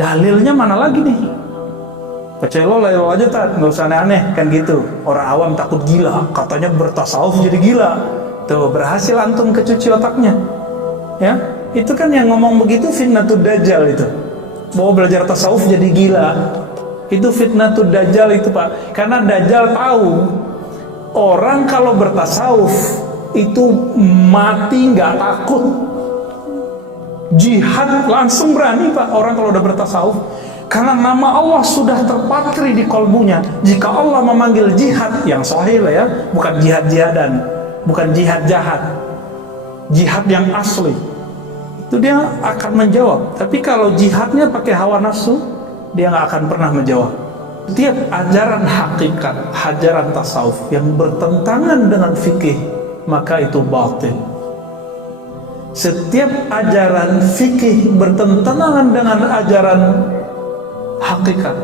Dalilnya mana lagi nih? Percaya lo aja tak, nggak usah aneh-aneh kan gitu. Orang awam takut gila, katanya bertasawuf jadi gila. Tuh berhasil antum kecuci otaknya. Ya, itu kan yang ngomong begitu fitnatud dajjal itu. Bahwa belajar tasawuf jadi gila. Itu fitnatud dajjal itu Pak. Karena dajjal tahu orang kalau bertasawuf itu mati nggak takut. Jihad langsung berani Pak orang kalau udah bertasawuf. Karena nama Allah sudah terpatri di kolbunya. Jika Allah memanggil jihad yang sahih lah ya, bukan jihad-jihadan, bukan jihad jahat, jihad yang asli, itu dia akan menjawab. Tapi kalau jihadnya pakai hawa nafsu, dia nggak akan pernah menjawab. Setiap ajaran hakikat, ajaran tasawuf yang bertentangan dengan fikih, maka itu batil. Setiap ajaran fikih bertentangan dengan ajaran hakikat,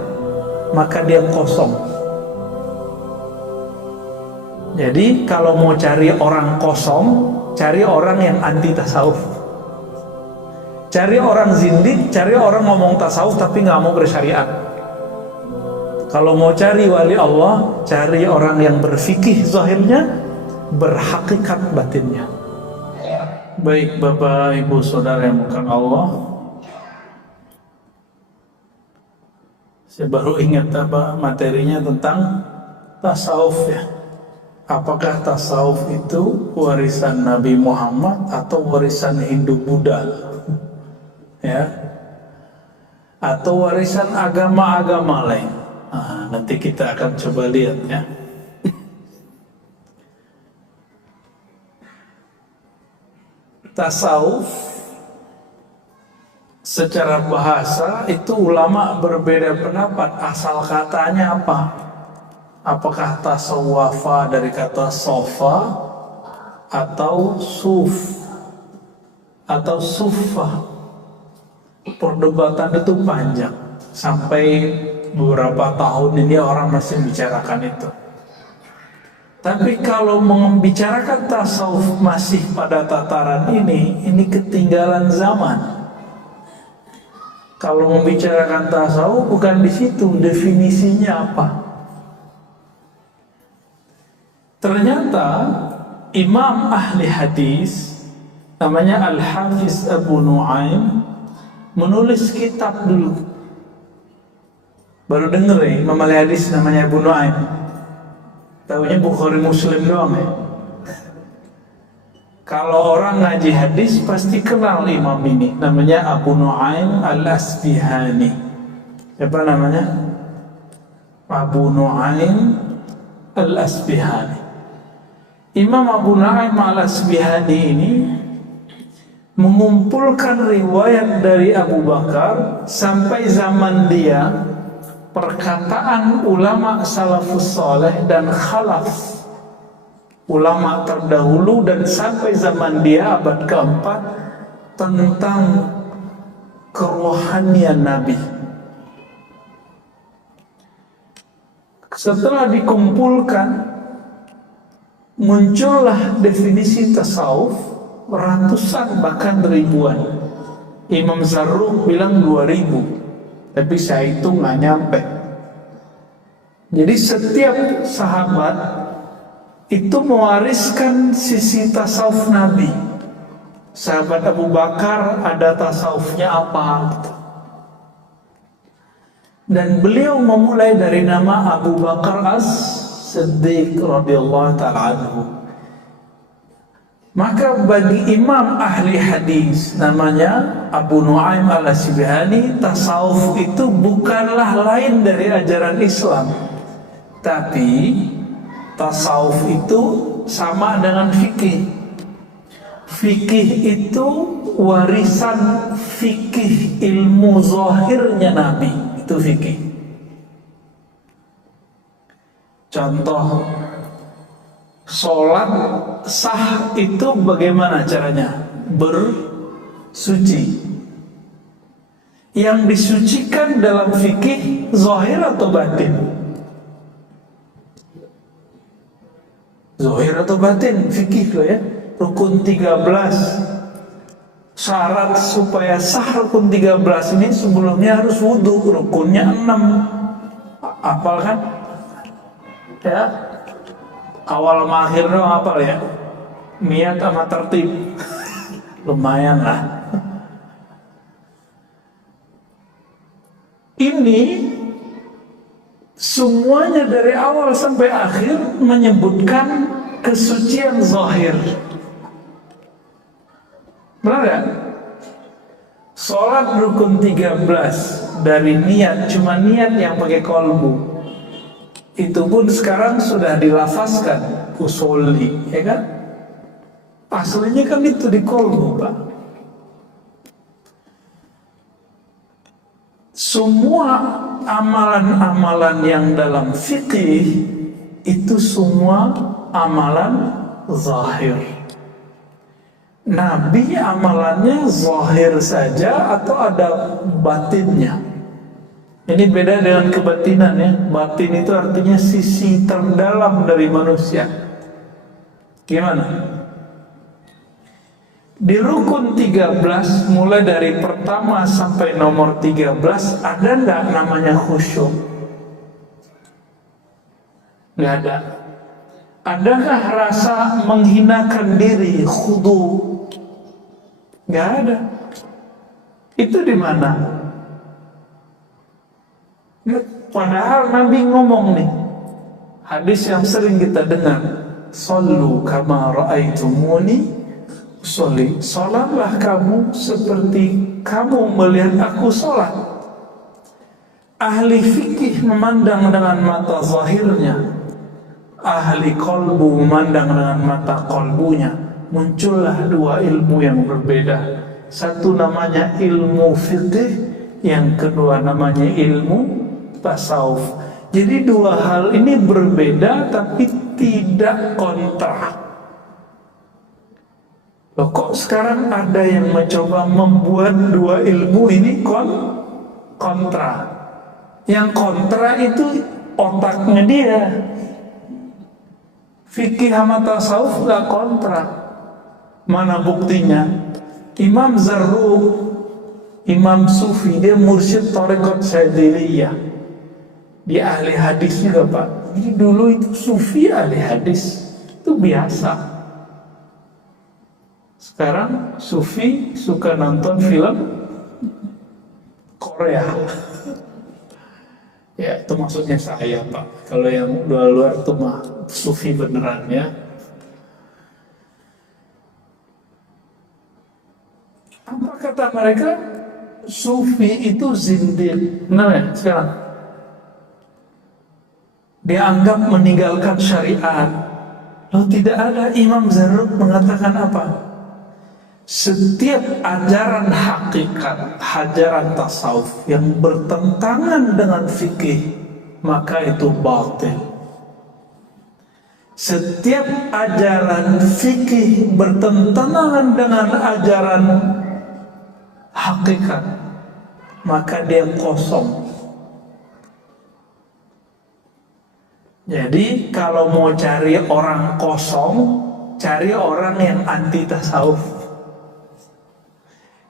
maka dia kosong. Jadi kalau mau cari orang kosong, cari orang yang anti tasawuf. Cari orang zindik, cari orang ngomong tasawuf tapi nggak mau bersyariat. Kalau mau cari wali Allah, cari orang yang berfikih zahirnya, berhakikat batinnya. Baik Bapak Ibu Saudara yang bukan Allah, saya baru ingat apa materinya tentang tasawuf ya. Apakah tasawuf itu warisan Nabi Muhammad atau warisan Hindu Buddha? Ya. Atau warisan agama-agama lain? Nah, nanti kita akan coba lihat ya. Tasawuf secara bahasa itu ulama berbeda pendapat asal katanya apa. Apakah tasawwafa dari kata sofa atau suf atau sufa. Perdebatan itu panjang sampai beberapa tahun ini orang masih membicarakan itu. Tapi kalau membicarakan tasawuf masih pada tataran ini ketinggalan zaman. Kalau membicarakan tasawuf bukan di situ definisinya apa. Ternyata Imam ahli hadis namanya Al-Hafiz Abu Nu'aim menulis kitab dulu. Baru denger ya Imam ahli hadis namanya Abu Nu'aim. Tahunya Bukhari Muslim doang ya. Kalau orang ngaji hadis pasti kenal imam ini. Namanya Abu Nu'aim Al-Asbihani. Siapa namanya? Abu Nu'aim Al-Asbihani. Imam Abu Nu'aim Al-Asbihani ini mengumpulkan riwayat dari Abu Bakar sampai zaman dia, perkataan ulama salafus saleh dan khalaf, ulama terdahulu dan sampai zaman dia abad keempat, tentang kerohanian Nabi. Setelah dikumpulkan, muncullah definisi tasawuf ratusan bahkan ribuan. Imam Zarruq bilang 2000, tapi saya itu nggak nyampe. Jadi setiap sahabat itu mewariskan sisi tasawuf Nabi. Sahabat Abu Bakar ada tasawufnya apa? Dan beliau memulai dari nama Abu Bakar As-Siddiq radhiyallahu ta'ala anhu. Maka bagi imam ahli hadis namanya Abu Nu'aim Al-Asbihani, tasawuf itu bukanlah lain dari ajaran Islam. Tapi tasawuf itu sama dengan fikih. Fikih itu warisan fikih ilmu zahirnya Nabi. Itu fikih. Contoh, sholat sah itu bagaimana caranya? Bersuci. Yang disucikan dalam fikih zahir atau batin? Zahir atau batin? Fikih loh ya. Rukun 13 Syarat supaya sah rukun 13 ini sebelumnya harus wudhu, rukunnya 6. Hafal kan? Ya, awal sama akhir dong hafal ya. Niat sama tertib. Lumayan lah. Ini semuanya dari awal sampai akhir menyebutkan kesucian zahir. Benar ya? Sholat rukun 13 dari niat, cuma niat yang pakai kolbu. Itu pun sekarang sudah dilafazkan usolli, ya kan? Aslinya kan itu di kolbu, Pak. Semua amalan-amalan yang dalam fikih itu semua amalan zahir. Nabi amalannya zahir saja atau ada batinnya? Ini beda dengan kebatinan ya. Batin itu artinya sisi terdalam dari manusia. Gimana? Di rukun 13 mulai dari pertama sampai nomor 13 ada nggak namanya khusyuk? Nggak ada. Adakah rasa menghinakan diri, khudu? Nggak ada. Itu di mana? Padahal Nabi ngomong nih, hadis yang sering kita dengar, "Shallu kama ra'aitumuni usolli." Salatlah kamu seperti kamu melihat aku salat. Ahli fikih memandang dengan mata zahirnya, ahli kolbu memandang dengan mata kolbunya. Muncullah dua ilmu yang berbeda. Satu namanya ilmu fikih, yang kedua namanya ilmu tasawuf. Jadi dua hal ini berbeda tapi tidak kontra. Loh, kok sekarang ada yang mencoba membuat dua ilmu ini kontra? Yang kontra itu otaknya dia. Fikih sama tasawuf gak kontra. Mana buktinya? Imam Zarruq, Imam Sufi, dia mursyid Thariqat Syadziliyah. Dia ahli hadis juga, Pak. Jadi dulu itu Sufi ahli hadis, itu biasa. Sekarang Sufi suka nonton film Korea. Ya, itu maksudnya saya, Pak. Kalau yang luar-luar itu mah Sufi beneran ya. Apa kata mereka? Sufi itu zindiq. Benar ya sekarang? Dianggap meninggalkan syariat. Loh, tidak ada. Imam Zarruq mengatakan apa? Setiap ajaran hakikat, ajaran tasawuf yang bertentangan dengan fikih, maka itu batil. Setiap ajaran fikih bertentangan dengan ajaran hakikat, maka dia kosong. Jadi kalau mau cari orang kosong, cari orang yang anti tasawuf.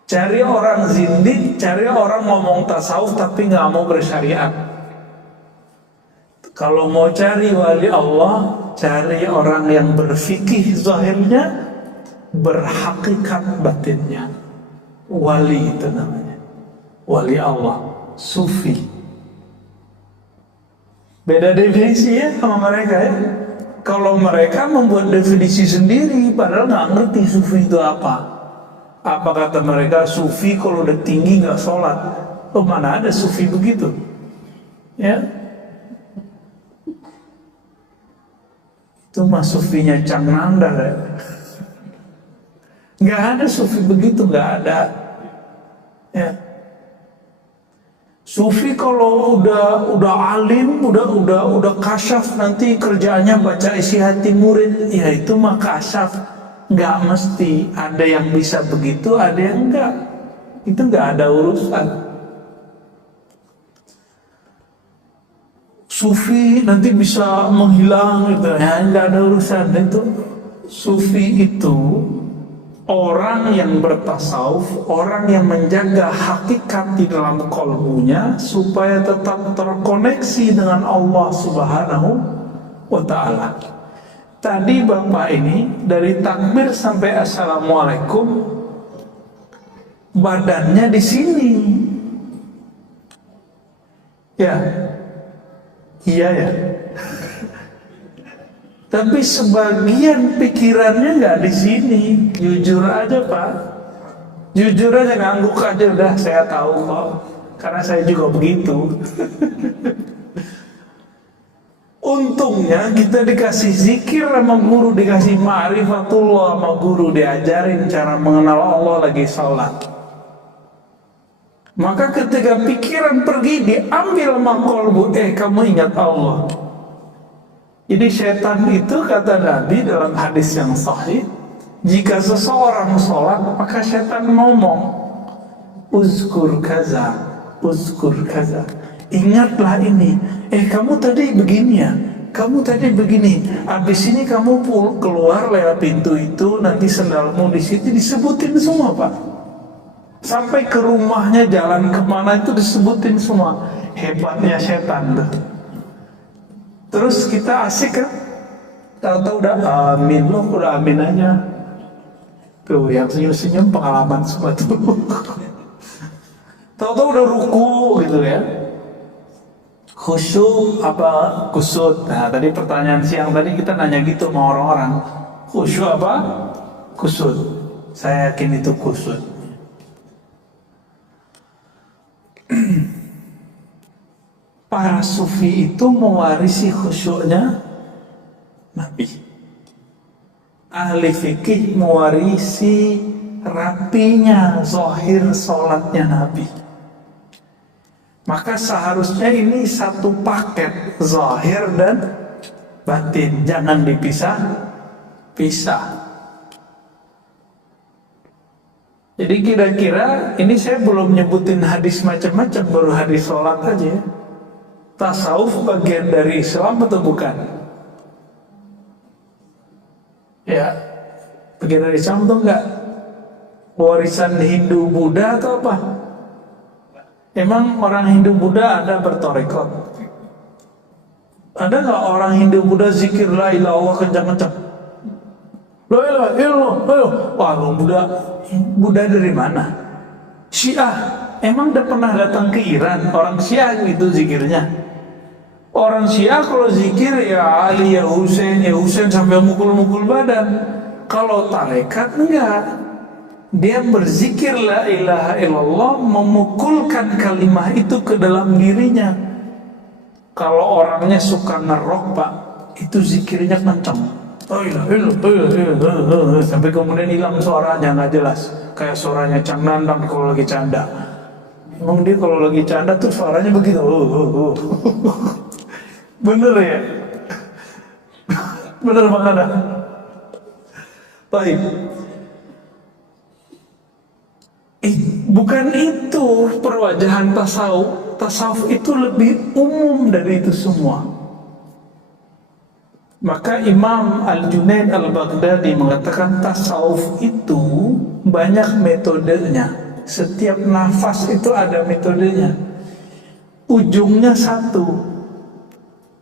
Cari orang zindik, cari orang ngomong tasawuf tapi nggak mau bersyariat. Kalau mau cari wali Allah, cari orang yang berfikih zahirnya, berhakikat batinnya. Wali itu namanya, wali Allah, sufi. Beda definisi ya sama mereka ya. Kalau mereka membuat definisi sendiri, padahal nggak ngerti sufi itu apa. Apa kata mereka, sufi kalau udah tinggi nggak sholat. Oh, mana ada sufi begitu? Ya, itu mah sufinya Cang Nandar ya. Nggak ada sufi begitu, nggak ada. Ya. Sufi kalau udah alim, udah kasyaf, nanti kerjaannya baca isi hati murid, ya itu mah kasyaf. Nggak mesti, ada yang bisa begitu, ada yang enggak. Itu nggak ada urusan. Sufi nanti bisa menghilang gitu, ya nggak ada urusan. Itu sufi itu Orang yang bertasawuf, orang yang menjaga hakikat di dalam kolbunya supaya tetap terkoneksi dengan Allah Subhanahu wa Ta'ala. Tadi Bapak ini dari takbir sampai assalamualaikum badannya di sini. Ya, iya ya. Tapi sebagian pikirannya nggak di sini. Jujur aja Pak, jujur aja, ngangguk aja udah, saya tahu kok, karena saya juga begitu. Untungnya kita dikasih zikir sama guru, dikasih ma'rifatullah sama guru, diajarin cara mengenal Allah lagi sholat. Maka ketika pikiran pergi, diambil sama kolbu, kamu ingat Allah. Jadi setan itu, kata Nabi dalam hadis yang sahih, jika seseorang sholat, maka setan ngomong, uzkur kaza, uzkur kaza, ingatlah ini. Kamu tadi begini ya, kamu tadi begini, habis ini kamu keluar lewat pintu itu, nanti sendalmu di situ, disebutin semua Pak. Sampai ke rumahnya, jalan kemana itu disebutin semua. Hebatnya setan tuh. Terus kita asik kan, tahu-tahu udah amin, loh udah amin aja. Tuh yang senyum-senyum pengalaman semua tuh. Tahu-tahu udah ruku gitu ya. Khusyuk apa kusut? Nah tadi pertanyaan siang tadi kita nanya gitu sama orang-orang. Khusyuk apa? Kusut. Saya yakin itu kusut. Para sufi itu mewarisi khusyuknya Nabi. Ahli fikih mewarisi rapinya zahir sholatnya Nabi. Maka seharusnya ini satu paket, zahir dan batin, jangan dipisah-pisah. Jadi kira-kira ini saya belum nyebutin hadis macam-macam, baru hadis sholat aja. Tasawuf bagian dari Islam atau bukan? Ya, bagian dari Islam atau enggak? Warisan Hindu Buddha atau apa? Emang orang Hindu Buddha ada bertorekot? Ada nggak orang Hindu Buddha zikir la ilaha illallah kencang-kencang? La ilaha illallah. Wah, Buddha dari mana? Syiah. Emang udah pernah datang ke Iran? Orang Syiah itu zikirnya. Orang Syiah kalau zikir ya Ali, ya Husain sampai mukul-mukul badan. Kalau tarekat enggak. Dia berzikir la ilaha illallah, memukulkan kalimah itu ke dalam dirinya. Kalau orangnya suka ngerok Pak, itu zikirnya kencang. Sampai kemudian hilang suaranya, nggak jelas. Kayak suaranya Cang Nandang kalau lagi canda. Emang dia kalau lagi canda tuh suaranya begitu. Bener ya? Bener makanya. Baik. Bukan itu perwajahan tasawuf. Tasawuf itu lebih umum dari itu semua. Maka Imam Al-Junaid Al-Baghdadi mengatakan tasawuf itu banyak metodenya. Setiap nafas itu ada metodenya. Ujungnya satu,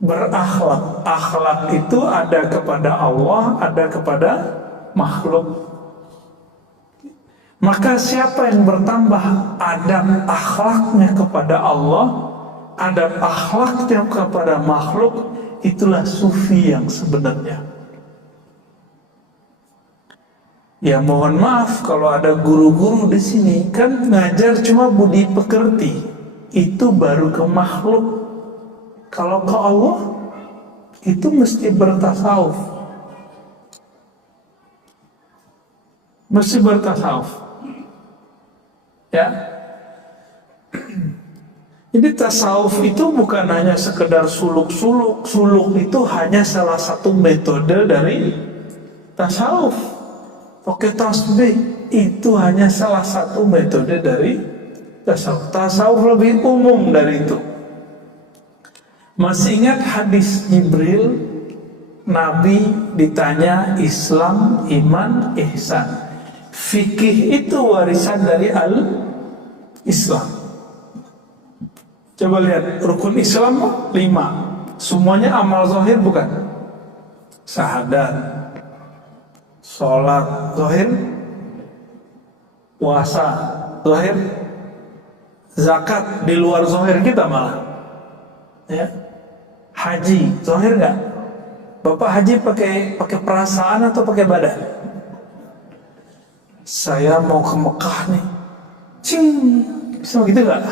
berakhlak. Akhlak itu ada kepada Allah, ada kepada makhluk. Maka siapa yang bertambah adab akhlaknya kepada Allah, adab akhlaknya kepada makhluk, itulah sufi yang sebenarnya. Ya mohon maaf kalau ada guru-guru di sini kan ngajar cuma budi pekerti, itu baru ke makhluk. Kalau ke Allah itu mesti bertasawuf, mesti bertasawuf. Ya, jadi tasawuf itu bukan hanya sekedar suluk-suluk. Suluk itu hanya salah satu metode dari tasawuf. Oke, tasbih itu hanya salah satu metode dari tasawuf. Tasawuf lebih umum dari itu. Masih ingat hadis Jibril? Nabi ditanya Islam, iman, ihsan. Fikih itu warisan dari al-Islam. Coba lihat, rukun Islam 5. Semuanya amal zahir bukan? Syahadat, sholat zahir, puasa zahir, zakat di luar zahir kita malah. Ya. Haji zahir nggak? Bapak haji pakai perasaan atau pakai badan? Saya mau ke Mekah nih, cing, bisa gitu nggak?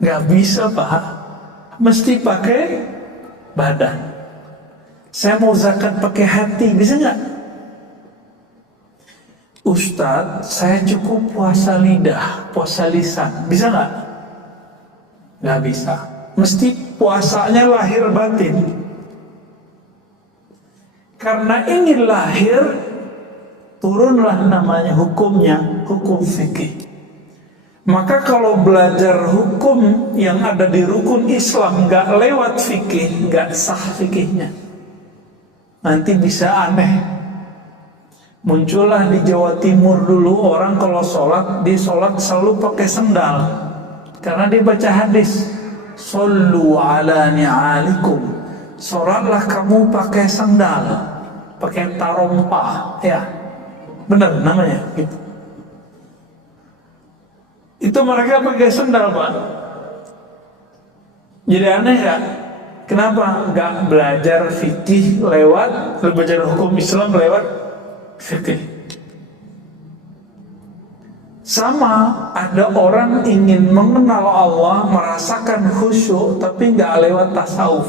Nggak bisa Pak, mesti pakai badan. Saya mau zakat pakai hati, bisa nggak? Ustadz, saya cukup puasa lidah, puasa lisan, bisa nggak? Nggak bisa, mesti puasanya lahir batin. Karena ingin lahir, turunlah namanya hukumnya, hukum fikih. Maka kalau belajar hukum yang ada di rukun Islam nggak lewat fikih, nggak sah fikihnya. Nanti bisa aneh. Muncullah di Jawa Timur dulu orang kalau sholat, dia sholat selalu pakai sendal. Karena dia baca hadis, Sallu ala ni'alikum. Sholatlah kamu pakai sandal, pakai tarompah, ya. Benar namanya gitu. Itu mereka pakai sendal Pak. Jadi aneh gak? Kenapa gak belajar fikih lewat, belajar hukum Islam lewat fikih? Sama, ada orang ingin mengenal Allah, merasakan khusyuk, tapi gak lewat tasawuf.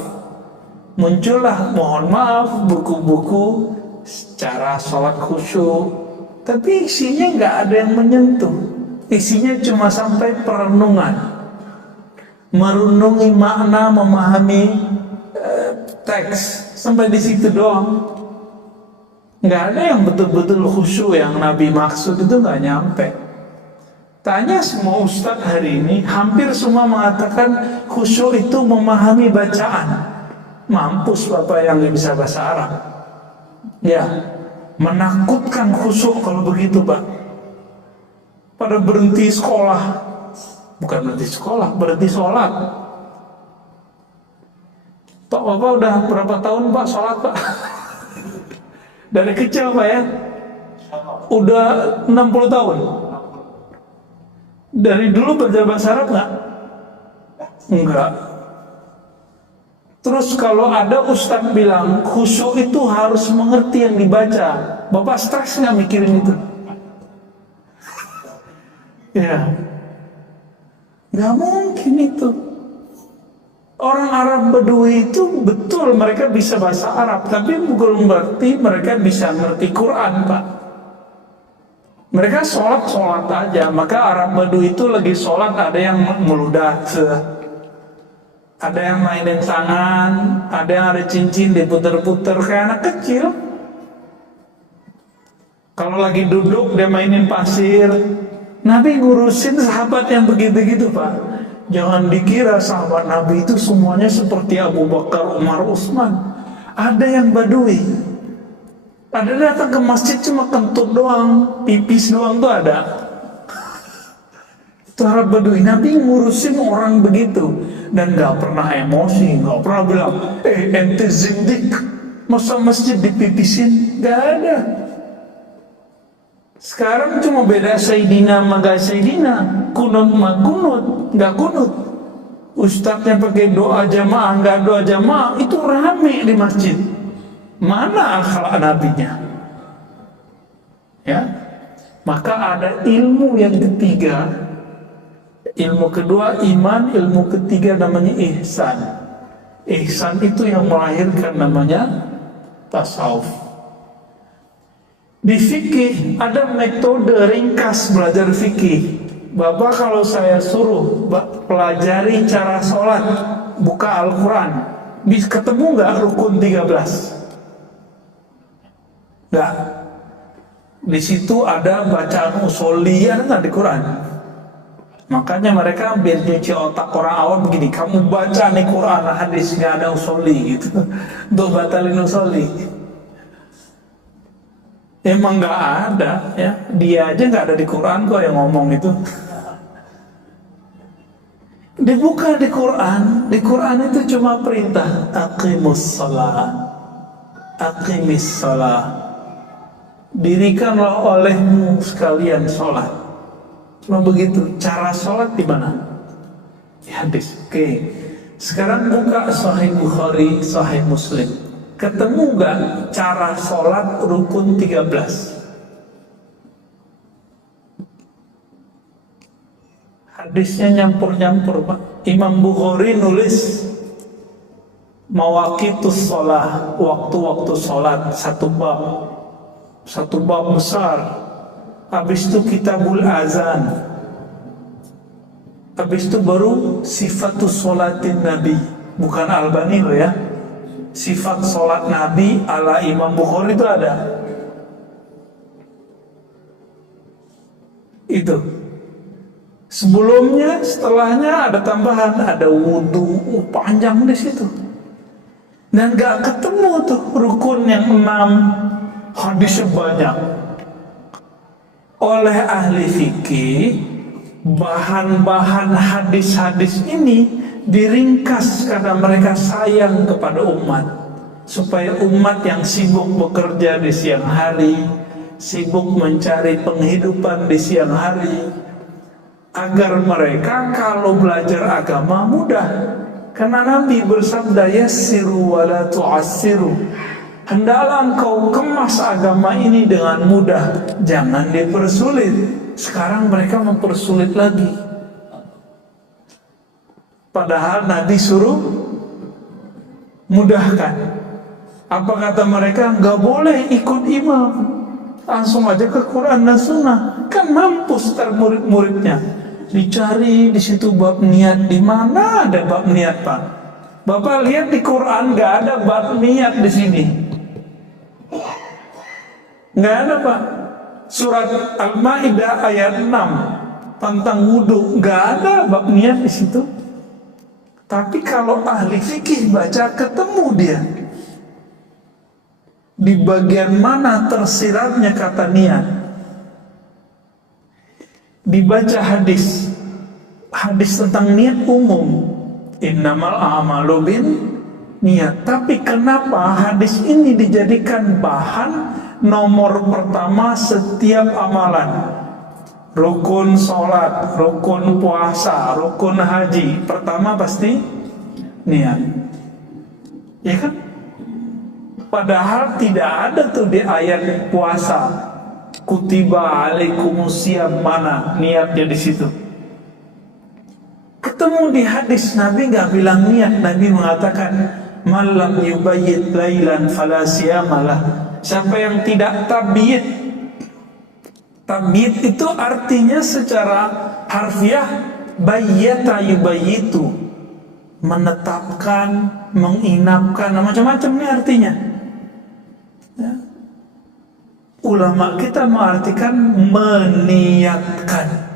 Muncullah, mohon maaf, buku-buku cara sholat khusyuk, tapi isinya gak ada yang menyentuh. Isinya cuma sampai perenungan, merenungi makna, memahami teks, sampai di situ doang. Nggak ada yang betul-betul khusyuk yang Nabi maksud, itu nggak nyampe. Tanya semua ustadz hari ini, hampir semua mengatakan khusyuk itu memahami bacaan. Mampus Bapak yang nggak bisa bahasa Arab. Ya, menakutkan khusyuk kalau begitu Pak. Pada berhenti sekolah, bukan berhenti sekolah, berhenti sholat. Pak, Bapak udah berapa tahun Pak sholat Pak? Dari kecil Pak ya? Udah 60 tahun. Dari dulu belajar bahasa Arab nggak? Enggak. Terus kalau ada ustadz bilang khusyuk itu harus mengerti yang dibaca, Bapak stres nggak mikirin itu? Ya, nggak mungkin itu. Orang Arab Badui itu betul mereka bisa bahasa Arab, tapi bukan berarti mereka bisa ngerti Quran Pak. Mereka sholat aja. Maka Arab Badui itu lagi sholat ada yang meludah, ada yang mainin tangan, ada yang ada cincin diputer-puter kayak anak kecil. Kalau lagi duduk dia mainin pasir. Nabi ngurusin sahabat yang begitu-gitu Pak. Jangan dikira sahabat Nabi itu semuanya seperti Abu Bakar, Umar, Utsman. Ada yang Badui. Ada datang ke masjid cuma kentut doang, pipis doang tuh ada. Itu Arab Badui. Nabi ngurusin orang begitu dan gak pernah emosi, gak pernah bilang, ente zindik, masa masjid dipipisin? Gak ada. Sekarang cuma beda Sayyidina sama gak Sayyidina, kunut sama kunut, gak kunut. Ustadznya pakai doa jamaah, gak doa jamaah, itu rame di masjid. Mana akhlak nabinya? Ya, maka ada ilmu yang ketiga. Ilmu kedua iman, ilmu ketiga namanya ihsan. Ihsan itu yang melahirkan namanya tasawuf. Di fikih ada metode ringkas belajar fikih. Bapak kalau saya suruh pelajari cara sholat, buka Al-Quran, bisa ketemu nggak rukun 13? Nggak. Di situ ada bacaan usoli, ada nggak di Quran? Makanya mereka biar nyuci otak orang awam begini, kamu baca nih Quran, hadis, nggak ada usoli gitu, untuk batalin usoli. Emang nggak ada ya, dia aja nggak ada di Quran kok yang ngomong itu. Dibuka di Quran itu cuma perintah aqimus shalah, aqimis shalah, dirikanlah olehmu sekalian sholat. Cuma begitu. Cara sholat di mana? Di hadis. Oke. Sekarang buka Sahih Bukhari, Sahih Muslim. Ketemu gak cara sholat rukun 13? Hadisnya nyampur-nyampur, Pak. Imam Bukhari nulis mawaqitus sholat, waktu-waktu sholat, satu bab besar. Habis itu kitabul azan. Habis itu baru sifatus sholatin Nabi. Bukan Albani loh ya. Sifat sholat Nabi ala Imam Bukhari itu ada. Itu. Sebelumnya, setelahnya ada tambahan, ada wudhu, panjang di situ. Dan gak ketemu tuh rukun yang 6, hadisnya banyak. Oleh ahli fikih, bahan-bahan hadis-hadis ini diringkas karena mereka sayang kepada umat, supaya umat yang sibuk bekerja di siang hari, sibuk mencari penghidupan di siang hari, agar mereka kalau belajar agama mudah. Karena Nabi bersabda, yassiru wa la tu'assiru, hendaklah engkau kemas agama ini dengan mudah, jangan dipersulit. Sekarang mereka mempersulit lagi. Padahal Nabi suruh mudahkan. Apa kata mereka? Gak boleh ikut imam, langsung aja ke Quran dan Sunnah. Kan mampus ntar murid-muridnya. Dicari di situ bab niat, di mana ada bab niat, Pak? Bapak lihat di Quran nggak ada bab niat di sini. Nggak ada, Pak. Surat Al-Maidah ayat 6 tentang wudhu, nggak ada bab niat di situ. Tapi kalau ahli fikih baca, ketemu dia. Di bagian mana tersiratnya kata niat? Dibaca hadis tentang niat umum, innamal a'malu bin niat. Tapi kenapa hadis ini dijadikan bahan nomor pertama setiap amalan? Rukun sholat, rukun puasa, rukun haji, pertama pasti niat, ya kan? Padahal tidak ada tuh di ayat puasa kutiba alaikumusiyam, mana niatnya di situ. Ketemu di hadis, Nabi nggak bilang niat. Nabi mengatakan malam yubayyit lailan fala siyamalah. Siapa yang tidak tabyid, tabyid itu artinya secara harfiah bayyata yubayyitu, menetapkan, menginapkan, macam-macam nih artinya. Ya. Ulama kita mengartikan meniatkan.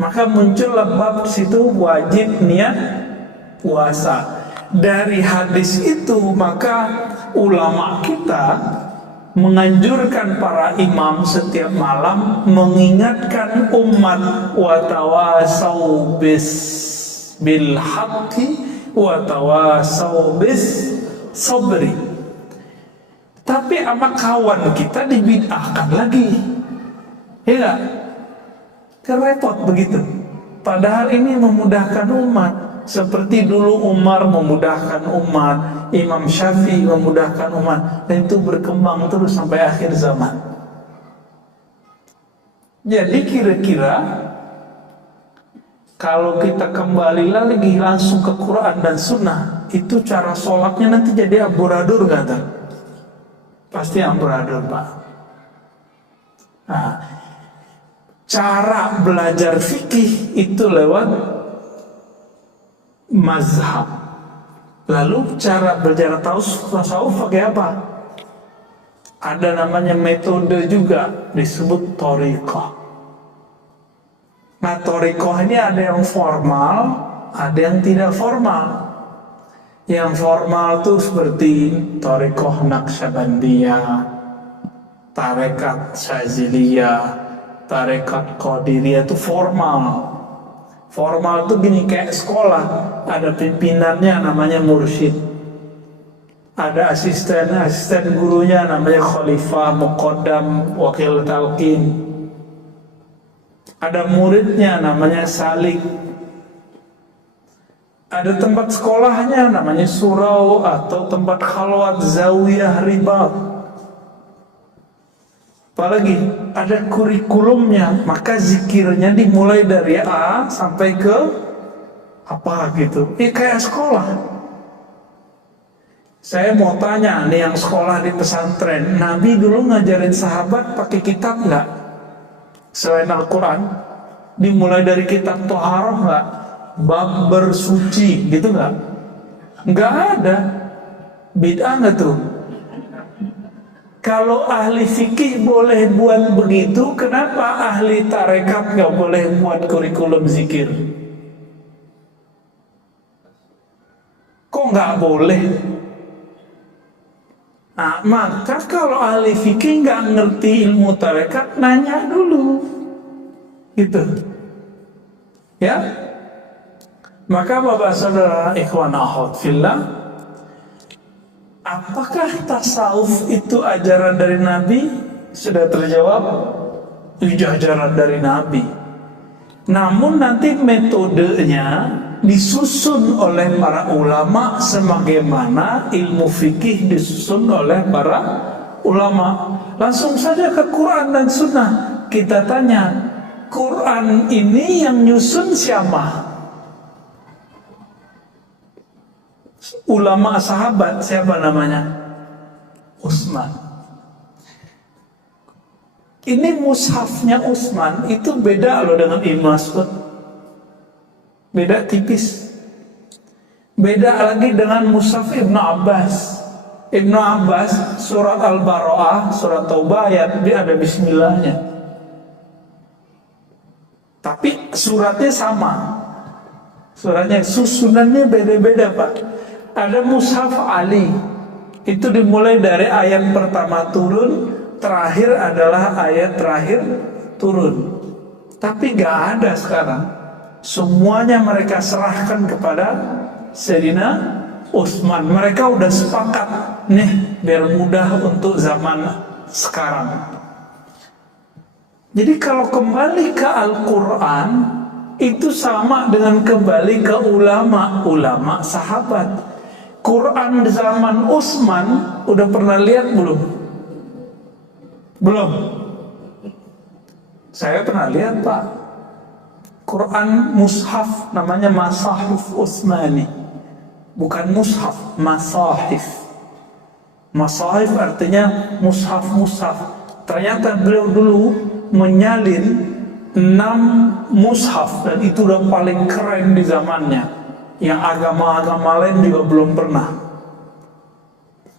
Maka muncullah bab situ wajib niat puasa. Dari hadis itu maka ulama kita menganjurkan para imam setiap malam mengingatkan umat, watawasau bis bil haqqi watawasau bis sabri. Tapi sama kawan kita dibid'ahkan lagi, ya kan repot begitu. Padahal ini memudahkan umat, seperti dulu Umar memudahkan umat, Imam Syafi'i memudahkan umat, dan itu berkembang terus sampai akhir zaman. Jadi kira-kira kalau kita kembali lagi langsung ke Quran dan Sunnah, itu cara sholatnya nanti jadi amburadul nggak tuh? Pasti amburadul, Pak. Nah, cara belajar fikih itu lewat mazhab. Lalu cara belajar tasawuf pakai apa? Ada namanya metode juga, disebut thariqah. Nah, thariqah ini ada yang formal, ada yang tidak formal. Yang formal tuh seperti thariqah Naqsyabandiyah, tarekat Syaziliyah, tarekat Qadiriyah itu formal. Formal itu gini, kayak sekolah, ada pimpinannya namanya mursyid, ada asisten gurunya namanya khalifah, muqaddam, wakil talqin, ada muridnya namanya salik, ada tempat sekolahnya namanya surau atau tempat khalwat, zawiyah, ribat. Apalagi ada kurikulumnya, maka zikirnya dimulai dari A sampai ke apa gitu. Kayak sekolah. Saya mau tanya nih yang sekolah di pesantren, Nabi dulu ngajarin sahabat pakai kitab nggak? Selain Al-Quran, dimulai dari kitab Toharoh nggak? Bab bersuci gitu nggak? Nggak ada. Bid'ah nggak tuh? Kalau ahli fikih boleh buat begitu, kenapa ahli tarekat nggak boleh buat kurikulum zikir? Kok nggak boleh? Nah, maka kalau ahli fikih nggak ngerti ilmu tarekat, nanya dulu, gitu, ya. Maka bapak saudara ikhwan akhwat fillah, apakah tasawuf itu ajaran dari Nabi? Sudah terjawab, itu ajaran dari Nabi. Namun nanti metodenya disusun oleh para ulama sebagaimana ilmu fikih disusun oleh para ulama. Langsung saja ke Quran dan Sunnah. Kita tanya, Quran ini yang nyusun siapa? Ulama sahabat, siapa namanya? Utsman. Ini mushafnya Utsman itu beda loh dengan Ibnu Mas'ud. Beda tipis. Beda lagi dengan mushaf Ibnu Abbas. Ibnu Abbas surat Al-Bara'ah, surat Taubah ayat dia ada bismillahnya. Tapi suratnya sama. Suratnya, susunannya beda-beda, Pak. Ada mushaf Ali, itu dimulai dari ayat pertama turun, terakhir adalah ayat terakhir turun. Tapi gak ada sekarang. Semuanya mereka serahkan kepada Sayyidina Utsman. Mereka udah sepakat, nih biar mudah untuk zaman sekarang. Jadi kalau kembali ke Al-Quran, itu sama dengan kembali ke ulama sahabat. Quran zaman Utsman udah pernah lihat belum? Belum. Saya pernah lihat, Pak. Quran mushaf namanya Masahif Utsmani. Bukan mushaf, masahif. Masahif artinya mushaf. Ternyata beliau dulu menyalin 6 mushaf dan itu udah paling keren di zamannya. Yang agama-agama lain juga belum pernah.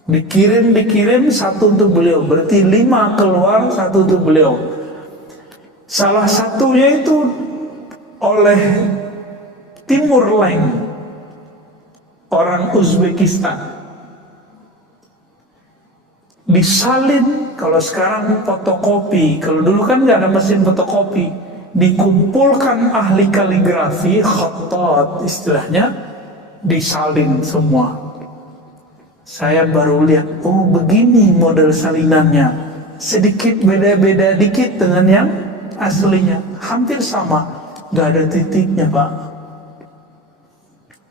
Dikirim satu untuk beliau, berarti 5 keluar, satu untuk beliau. Salah satunya itu oleh Timur Leng, orang Uzbekistan. Disalin, kalau sekarang fotokopi, kalau dulu kan nggak ada mesin fotokopi. Dikumpulkan ahli kaligrafi, khattat istilahnya, disalin semua. Saya baru lihat, oh begini model salinannya. Sedikit beda-beda dikit dengan yang aslinya. Hampir sama, gak ada titiknya, Pak.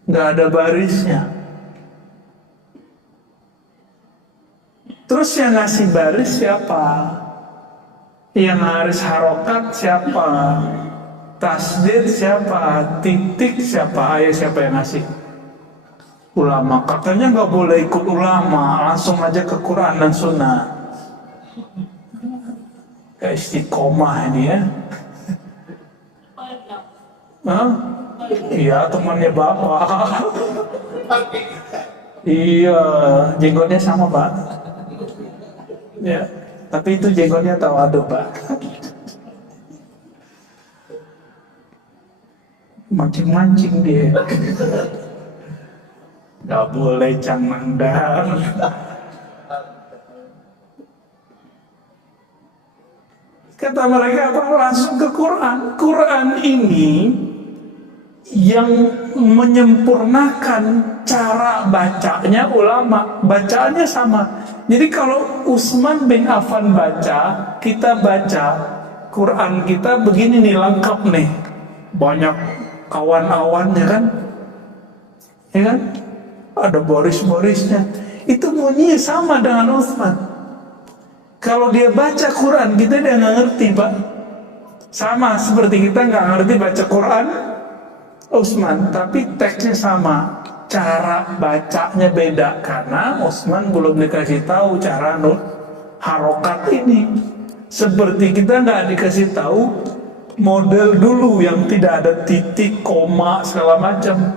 Gak ada barisnya. Terus yang ngasih baris siapa? Yang harus harokat siapa? Tasdid siapa? Titik siapa? Ayo siapa yang ngasih? Ulama. Katanya nggak boleh ikut ulama, langsung aja ke Quran dan Sunnah. Kayak istiqomah ini ya. Hah? Iya, temannya bapak. Iya, jenggotnya sama, Pak. Ya. Tapi itu jenggotnya tawadu, Pak. Mancing-mancing dia. Gak boleh cang mandar. Kata mereka apa? Langsung ke Quran. Quran ini yang menyempurnakan cara bacanya ulama. Bacaannya sama. Jadi kalau Utsman bin Affan baca, kita baca Quran kita begini nih, lengkap nih. Banyak kawan-awannya kan? Ya kan? Ada baris-barisnya. Itu bunyinya sama dengan Utsman. Kalau dia baca Quran, kita dia nggak ngerti, Pak. Sama seperti kita nggak ngerti baca Quran Utsman, tapi teksnya sama, cara bacanya beda karena Utsman belum dikasih tahu cara harokat ini. Seperti kita nggak dikasih tahu model dulu yang tidak ada titik, koma, segala macam.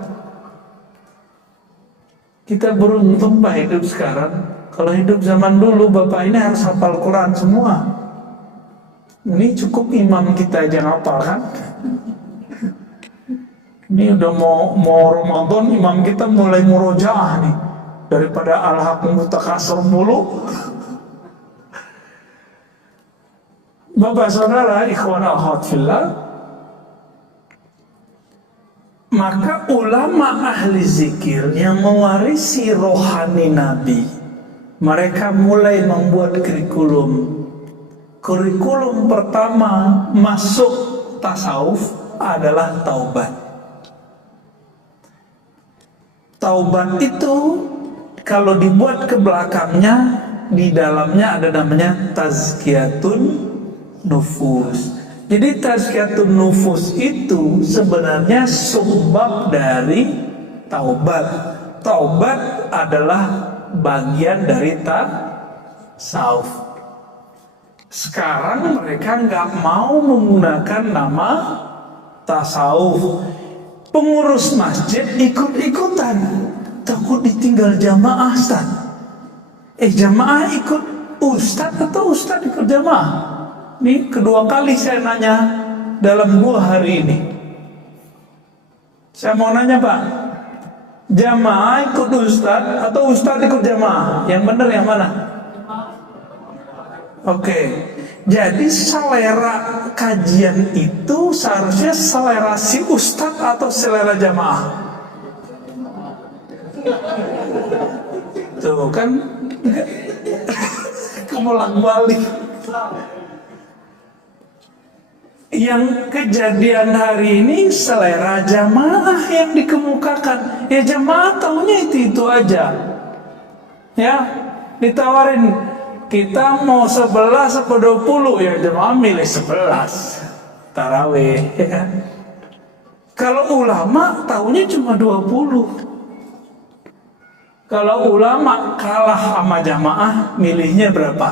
Kita beruntung Pak hidup sekarang. Kalau hidup zaman dulu, Bapak ini harus hafal Quran semua. Ini cukup imam kita aja ngapal kan? Ini udah mau Ramadan, imam kita mulai murojaah nih. Daripada Al-Haqqul Mutakasir mulu. Bapak saudara, ikhwan akhwat fillah, maka ulama ahli zikir yang mewarisi rohani Nabi, mereka mulai membuat kurikulum. Kurikulum pertama masuk tasawuf adalah taubat. Taubat itu kalau dibuat ke belakangnya, di dalamnya ada namanya tazkiyatun nufus. Jadi tazkiyatun nufus itu sebenarnya subbab dari taubat. Taubat adalah bagian dari tasawuf. Sekarang mereka nggak mau menggunakan nama tasawuf. Pengurus masjid ikut-ikutan, takut ditinggal jamaah, Ustaz. Jamaah ikut Ustaz atau Ustaz ikut jamaah? Ini kedua kali saya nanya dalam 2 hari ini. Saya mau nanya Pak, jamaah ikut Ustaz atau Ustaz ikut jamaah? Yang benar yang mana? Oke. Jadi selera kajian itu seharusnya selera si Ustaz atau selera jamaah? Tuh kan kebolak-balik. Yang kejadian hari ini selera jamaah yang dikemukakan. Ya jamaah taunya itu aja. Ya, ditawarin kita mau 11 atau 20, ya jemaah milih 11 tarawih, ya. Kalau ulama tahunya cuma 20. Kalau ulama kalah sama jamaah, milihnya berapa?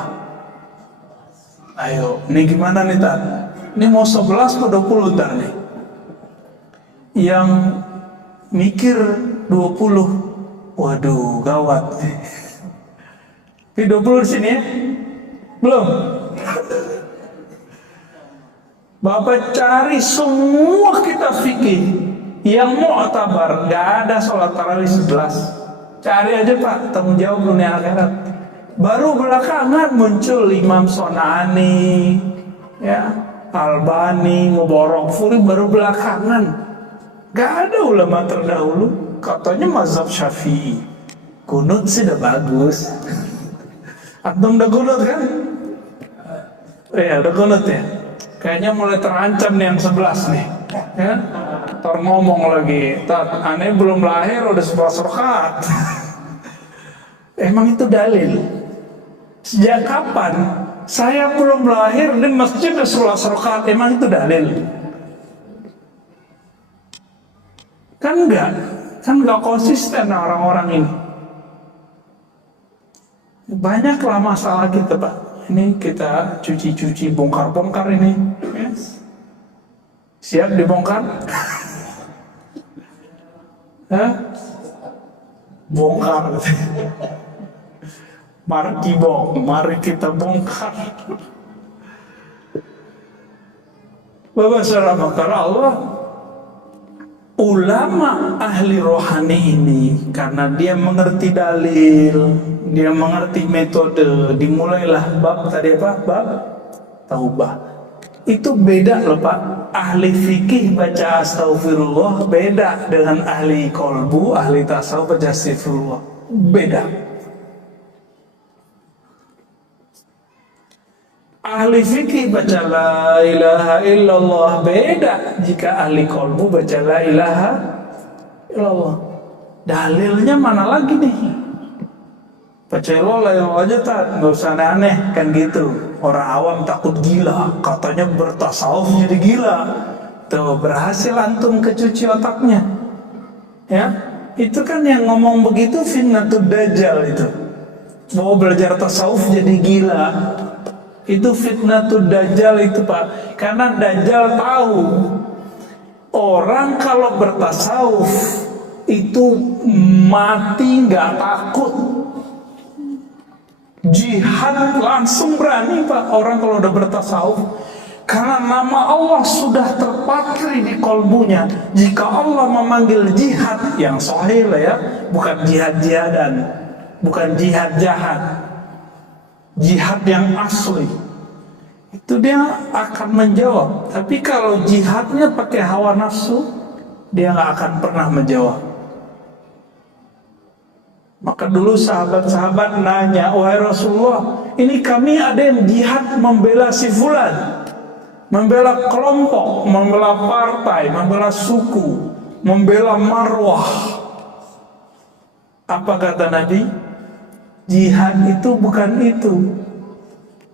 Ayo, ini gimana nih Tan? Ini mau 11 atau 20 Tan nih? Yang mikir 20, waduh gawat. Di 20 di sini ya? Belum? Bapak cari semua kitab fikih yang mu'tabar, nggak ada sholat tarawih 11. Cari aja Pak, tanggung jawab dunia akhirat. Baru belakangan muncul Imam Sonani, ya, Albani, Mubarak Furi, baru belakangan. Nggak ada ulama terdahulu. Katanya mazhab Syafi'i, kunut sih udah bagus. Antum udah kunut kan? Ya udah kunut ya. Kayaknya mulai terancam nih yang 11 nih. Ya, ntar ngomong lagi, aneh belum lahir udah 11 rakaat. Emang itu dalil? Sejak kapan saya belum lahir di masjid udah 11 rakaat? Emang itu dalil? Kan enggak konsisten orang-orang ini. Banyaklah masalah kita Pak. Ini kita cuci-cuci, bongkar-bongkar ini. Yes. Siap dibongkar? Hah? Bongkar. Mari kita bongkar. Bapak saudara makar Allah, ulama ahli rohani ini karena dia mengerti dalil, dia mengerti metode, dimulailah bab tadi apa? Bab taubah. Itu beda loh Pak. Ahli fikih baca astagfirullah beda dengan ahli kolbu, ahli tasawuf baca astagfirullah. Beda. Ahli fikih baca la ilaha illallah beda jika ahli kolbu baca la ilaha illallah. Dalilnya mana lagi nih? Baca la ilaha aja tak, nggak usah aneh kan gitu. Orang awam takut gila, katanya bertasawuf jadi gila. Tuh berhasil antum kecuci otaknya. Ya, itu kan yang ngomong begitu fitnatud dajjal itu. Mau belajar tasawuf jadi gila. Itu fitnatud dajjal itu Pak. Karena dajjal tahu orang kalau bertasawuf itu mati nggak takut. Jihad langsung berani Pak orang kalau udah bertasawuf. Karena nama Allah sudah terpatri di kolbunya. Jika Allah memanggil jihad yang sahih lah ya, bukan jihad-jihadan, bukan jihad jahat, jihad yang asli, itu dia akan menjawab. Tapi kalau jihadnya pakai hawa nafsu, dia nggak akan pernah menjawab. Maka dulu sahabat-sahabat nanya, wahai Rasulullah, ini kami ada yang jihad membela si fulan, membela kelompok, membela partai, membela suku, membela marwah. Apa kata Nabi? Jihad itu bukan itu.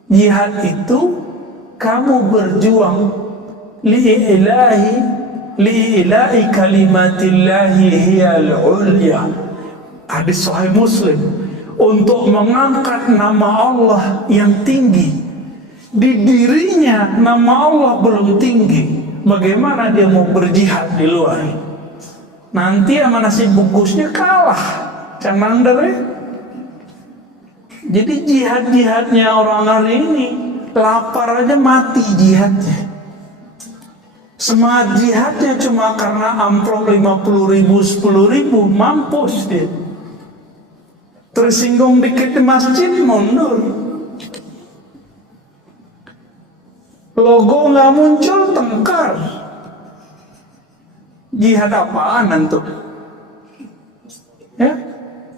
Jihad itu kamu berjuang li'ilahi kalimatillahi hiyal ulya. Hadis Sahih Muslim, untuk mengangkat nama Allah yang tinggi. Di dirinya nama Allah belum tinggi, bagaimana dia mau berjihad di luar? Nanti sama nasi bungkusnya kalah canang dari. Jadi jihad-jihadnya orang hari ini lapar aja mati jihadnya. Semangat jihadnya cuma karena amplop 50.000, 10.000 mampus dia. Tersinggung dikit di masjid mundur. Logo nggak muncul tengkar. Jihad apaan antum? Ya,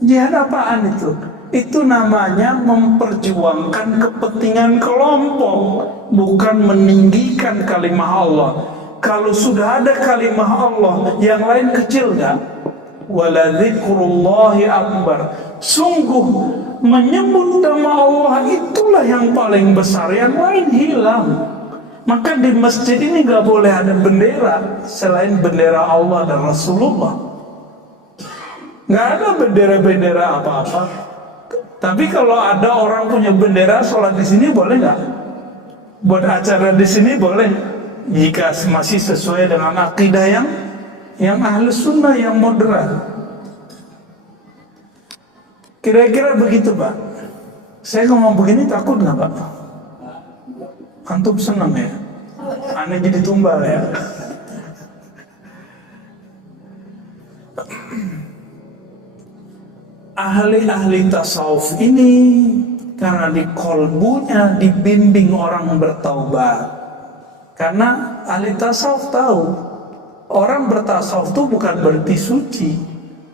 jihad apaan itu? Itu namanya memperjuangkan kepentingan kelompok, bukan meninggikan kalimah Allah. Kalau sudah ada kalimah Allah, yang lain kecil nggak? Waladzikrullahi akbar. Sungguh menyebut nama Allah itulah yang paling besar, yang lain hilang. Maka di masjid ini gak boleh ada bendera selain bendera Allah dan Rasulullah. Gak ada bendera-bendera apa-apa. Tapi kalau ada orang punya bendera sholat di sini boleh nggak? Buat acara di sini boleh, jika masih sesuai dengan akidah yang ahli sunnah, yang moderat. Kira-kira begitu Pak. Saya ngomong begini takut nggak Pak? Antum senang ya? Aneh jadi tumbal ya? Ahli-ahli tasawuf ini karena di kolbunya dibimbing orang bertaubat. Karena ahli tasawuf tahu orang bertasawuf itu bukan berarti suci,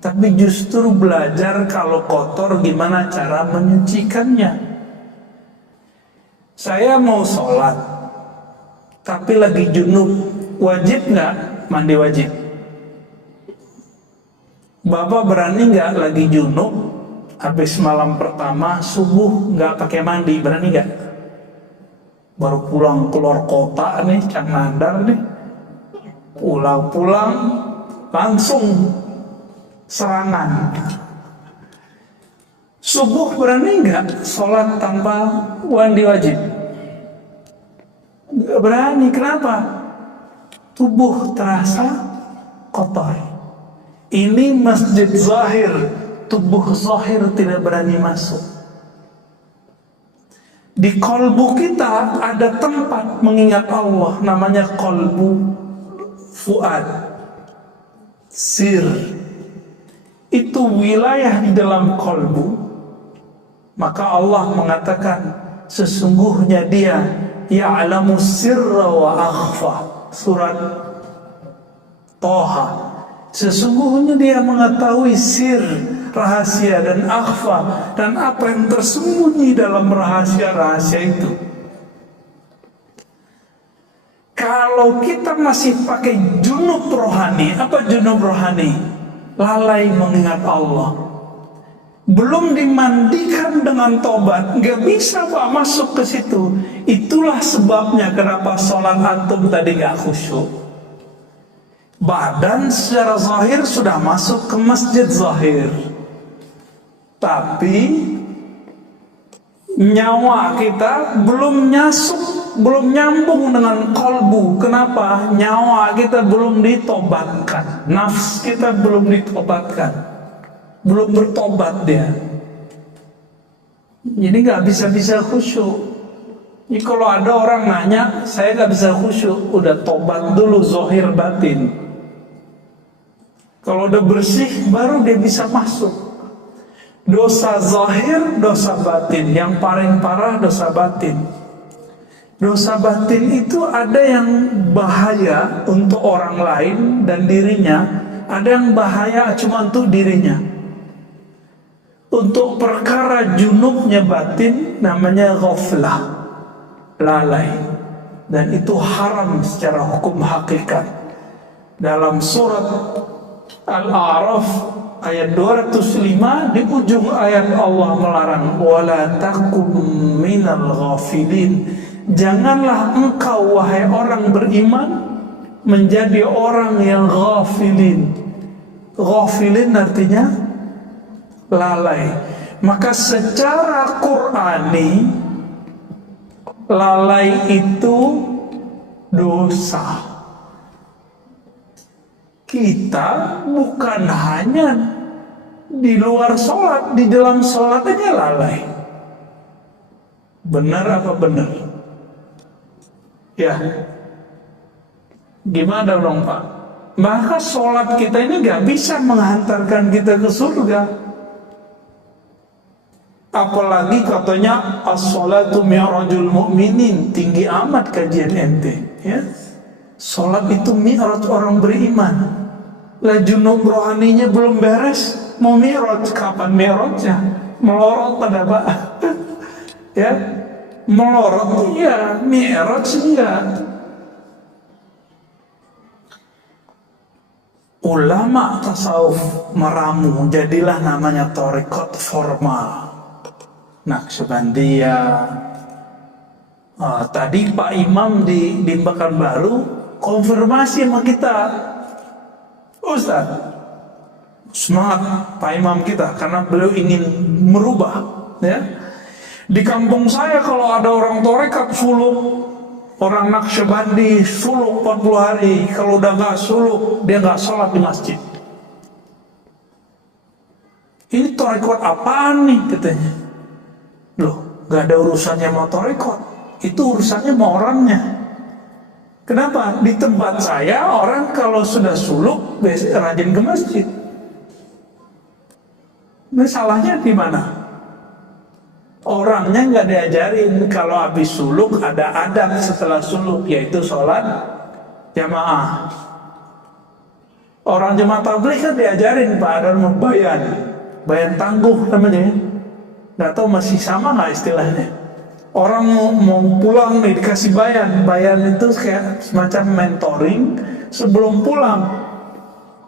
tapi justru belajar kalau kotor gimana cara menyucikannya. Saya mau sholat tapi lagi junub, wajib nggak mandi wajib? Bapak berani nggak lagi junub, habis malam pertama subuh nggak pakai mandi, berani nggak? Baru pulang keluar kota nih, Cang Nandar nih, pulang langsung serangan. Subuh berani nggak sholat tanpa mandi wajib? Nggak berani. Kenapa? Tubuh terasa kotor. Ini masjid zahir, tubuh zahir tidak berani masuk. Di kolbu kita ada tempat mengingat Allah, namanya kolbu fuad, sir. Itu wilayah di dalam kolbu. Maka Allah mengatakan, sesungguhnya dia ya'lamu sirra wa akhfa. Surat Toha. Sesungguhnya dia mengetahui sir, rahasia, dan akhfa, dan apa yang tersembunyi dalam rahasia-rahasia itu. Kalau kita masih pakai junub rohani, apa junub rohani? Lalai mengingat Allah, belum dimandikan dengan tobat, nggak bisa Pak masuk ke situ. Itulah sebabnya kenapa sholat antum tadi nggak khusyuk. Badan secara zahir sudah masuk ke masjid zahir, tapi nyawa kita belum nyambung dengan kolbu. Kenapa? Nyawa kita belum ditobatkan, nafs kita belum ditobatkan, belum bertobat dia. Jadi nggak bisa khusyuk. Jadi kalau ada orang nanya, saya nggak bisa khusyuk, udah tobat dulu zahir batin. Kalau udah bersih, baru dia bisa masuk. Dosa zahir, dosa batin. Yang paling parah dosa batin. Dosa batin itu ada yang bahaya untuk orang lain dan dirinya, ada yang bahaya cuma untuk dirinya. Untuk perkara junubnya batin namanya ghaflah, lalai, dan itu haram secara hukum hakikat. Dalam surat Al-A'raf ayat 205 di ujung ayat Allah melarang, wala takum minal ghafilin. Janganlah engkau wahai orang beriman menjadi orang yang ghafilin. Ghafilin artinya lalai. Maka secara Qur'ani lalai itu dosa. Kita bukan hanya di luar sholat, di dalam sholat aja lalai. Benar apa benar? Ya, gimana dong Pak? Maka sholat kita ini gak bisa menghantarkan kita ke surga. Apalagi katanya as-sholatu mi'rajul mu'minin, tinggi amat kajian ente. Ya, sholat itu mi'raj orang beriman. Lah junub rohaninya belum beres, mau mi'raj, kapan mi'rajnya? Melorot pada Pak. Ya, melorot iya, mi'raj iya. Ulama tasawuf meramu, jadilah namanya thariqat formal, Naqsyabandiyah. Tadi Pak Imam di Pekanbaru konfirmasi sama kita, Ustaz, semangat Pak Imam kita karena beliau ingin merubah. Ya, di kampung saya kalau ada orang thariqat suluk, orang Naqsyabandi suluk 40 hari, kalau udah nggak suluk dia nggak sholat di masjid. Ini thariqat apaan nih katanya? Loh, nggak ada urusannya sama thariqat, itu urusannya sama orangnya. Kenapa? Di tempat saya orang kalau sudah suluk rajin ke masjid. Masalahnya di mana? Orangnya nggak diajarin kalau habis suluk ada adab setelah suluk, yaitu sholat jamaah. Orang jemaah tabligh kan diajarin Pak, ada bayan tangguh namanya. Nggak tahu masih sama nggak istilahnya. Orang mau pulang nih dikasih bayan itu kayak semacam mentoring sebelum pulang.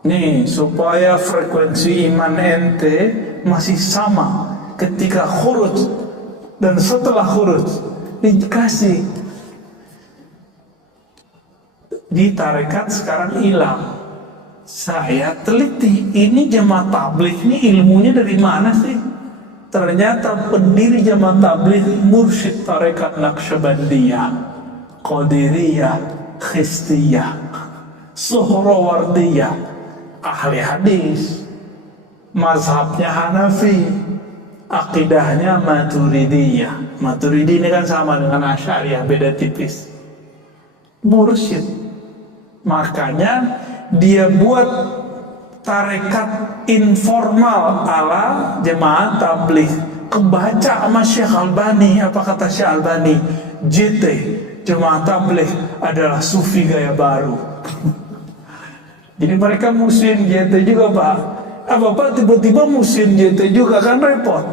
Nih supaya frekuensi iman ente masih sama ketika khuruj dan setelah khuruj, dikasih. Di tarekat sekarang hilang. Saya teliti, ini jemaah tabligh ini ilmunya dari mana sih? Ternyata pendiri jamaah tabligh mursyid tarekat Naqsyabandiyah, Qadiriyah, Khistiyah, Suhrawardiyah, ahli hadis, mazhabnya Hanafi, akidahnya Maturidiyah. Maturidi ini kan sama dengan Asy'ariyah, beda tipis. Mursyid, makanya dia buat tarekat informal ala jemaah tabligh. kebaca sama Syekh Albani. Apa kata Syekh Albani? JT, Jemaah Tabligh adalah sufi gaya baru. Jadi mereka musim JT juga Pak. Bapak tiba-tiba musim JT juga, kan repot.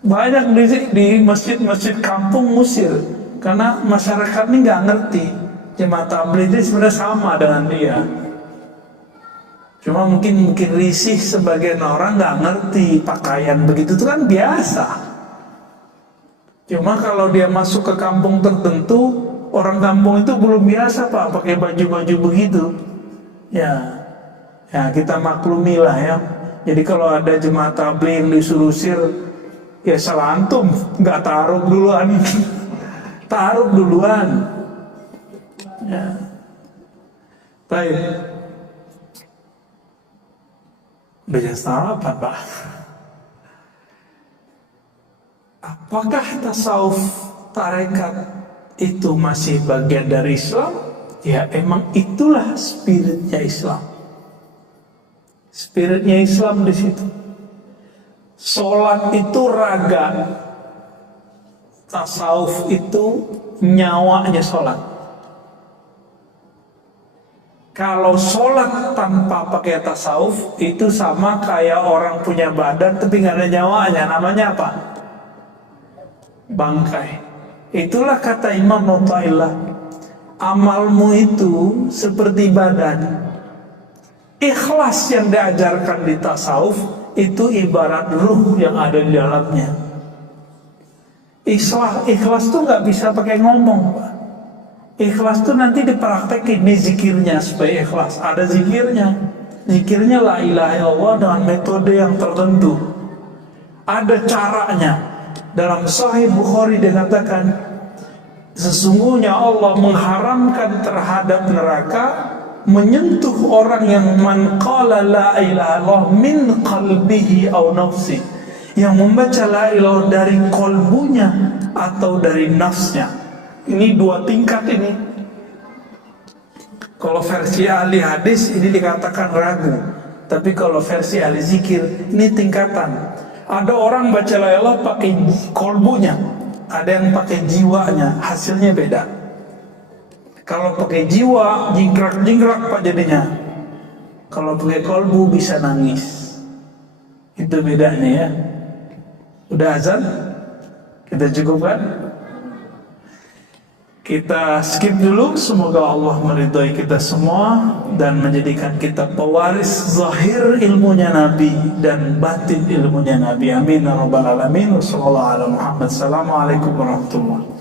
Banyak di masjid-masjid kampung musir, karena masyarakat ini nggak ngerti Jemaah Tabligh ini sebenarnya sama dengan dia. Cuma mungkin risih sebagian orang nggak ngerti pakaian begitu itu kan biasa. Cuma kalau dia masuk ke kampung tertentu, orang kampung itu belum biasa Pak pakai baju-baju begitu. Ya kita maklumilah ya. Jadi kalau ada jemaah tabligh yang disuruh sir, ya salah antum, nggak taruh duluan. Taruh duluan. Ya. Baik. Udah jam sarapan Pak. Apakah tasawuf tarekat itu masih bagian dari Islam? Ya emang itulah spiritnya Islam. Spiritnya Islam di situ. Sholat itu raga, tasawuf itu nyawanya sholat. Kalau sholat tanpa pakai tasawuf itu sama kayak orang punya badan tapi nggak ada nyawanya. Namanya apa? Bangkai. Itulah kata Imam Mu'tazilah. Amalmu itu seperti badan. Ikhlas yang diajarkan di tasawuf itu ibarat ruh yang ada di dalamnya. Ikhlas tuh nggak bisa pakai ngomong, Pak. Ikhlas tuh nanti dipraktekin di zikirnya supaya ikhlas. Ada zikirnya. Zikirnya la ilaha illallah dengan metode yang tertentu. Ada caranya. Dalam Sahih Bukhari dikatakan, sesungguhnya Allah mengharamkan terhadap neraka menyentuh orang yang man qala la ilaha illallah min qalbihi aw nafsi, yang membaca la ilaha dari kolbunya atau dari nafsnya. Ini dua tingkat ini. Kalau versi ahli hadis ini dikatakan ragu, tapi kalau versi ahli zikir ini tingkatan. Ada orang baca la ilaha pakai kolbunya, ada yang pakai jiwanya, hasilnya beda. Kalau pakai jiwa, jingkrak-jingkrak Pak jadinya. Kalau pakai kolbu bisa nangis. Itu bedanya ya. Udah azan? Kita cukupkan? Kita skip dulu. Semoga Allah meridhai kita semua dan menjadikan kita pewaris zahir ilmunya Nabi dan batin ilmunya Nabi. Amin ya rabbal alamin. Wassalamualaikum warahmatullahi wabarakatuh.